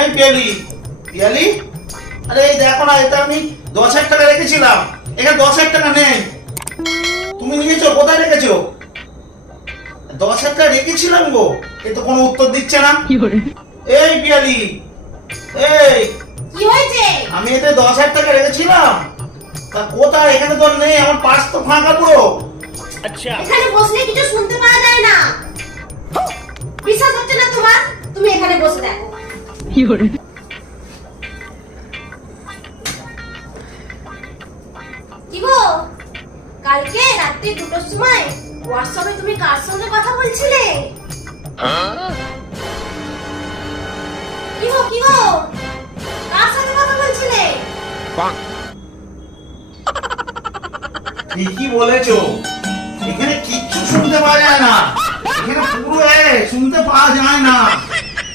এই পিয়ালি, পিয়ালি, আরে এই দেখো না, এটা আমি 10,000 টাকা রেখেছিলাম, এখানে 10,000 টাকা নেই। তুমি নিয়েছো? কোথায় রেখেছো? 10,000 টাকা রেখেছিলাম গো, এ তো কোনো উত্তর দিচ্ছে না। এই পিয়ালি, এই কি হয়েছে? আমি এতে 10,000 টাকা রেখেছিলাম, তা কোথায়? এখানে তো নেই, আমার পার্স তো ফাঁকা পুরো। আচ্ছা, এখানে বসলে কিছু শুনতে পাওয়া যায় না। বিশ্বাস হচ্ছে না তোমার? তুমি এখানে বসে দেখো। কি গো, কালকে রাত্রি 2টোর সময় হোয়াটসঅ্যাপে তুমি কার সঙ্গে কথা বলছিলে? কি গো, কার সাথে কথা বলছিলে? ঠিকই বলেছো, এখানে কিচ্ছু শুনতে পাওয়া যায় না, এখানে পুরো শুনতে পাওয়া যায় না।